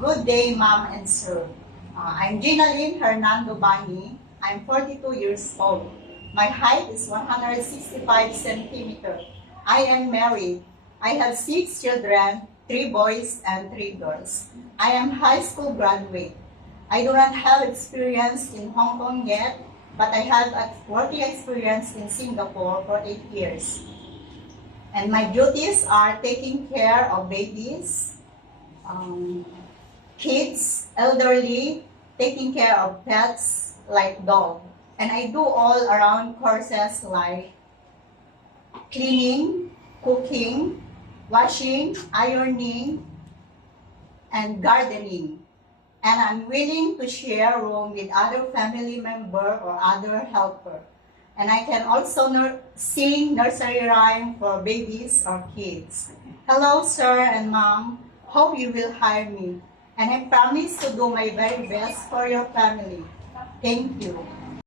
Good day, Ma'am and Sir. I'm Ginaline Hernando Bani. I'm 42 years old. My height is 165 centimeters. I am married. I have 6 children, 3 boys and 3 girls. I am high school graduate. I do not have experience in Hong Kong yet, but I have a working experience in Singapore for 8 years. And my duties are taking care of babies, kids, elderly, taking care of pets like dog. And I do all around courses like cleaning, cooking, washing, ironing, and gardening. And I'm willing to share room with other family member or other helper. And I can also sing nursery rhyme for babies or kids. Hello, sir and mom. Hope you will hire me. And I promise to do my very best for your family. Thank you.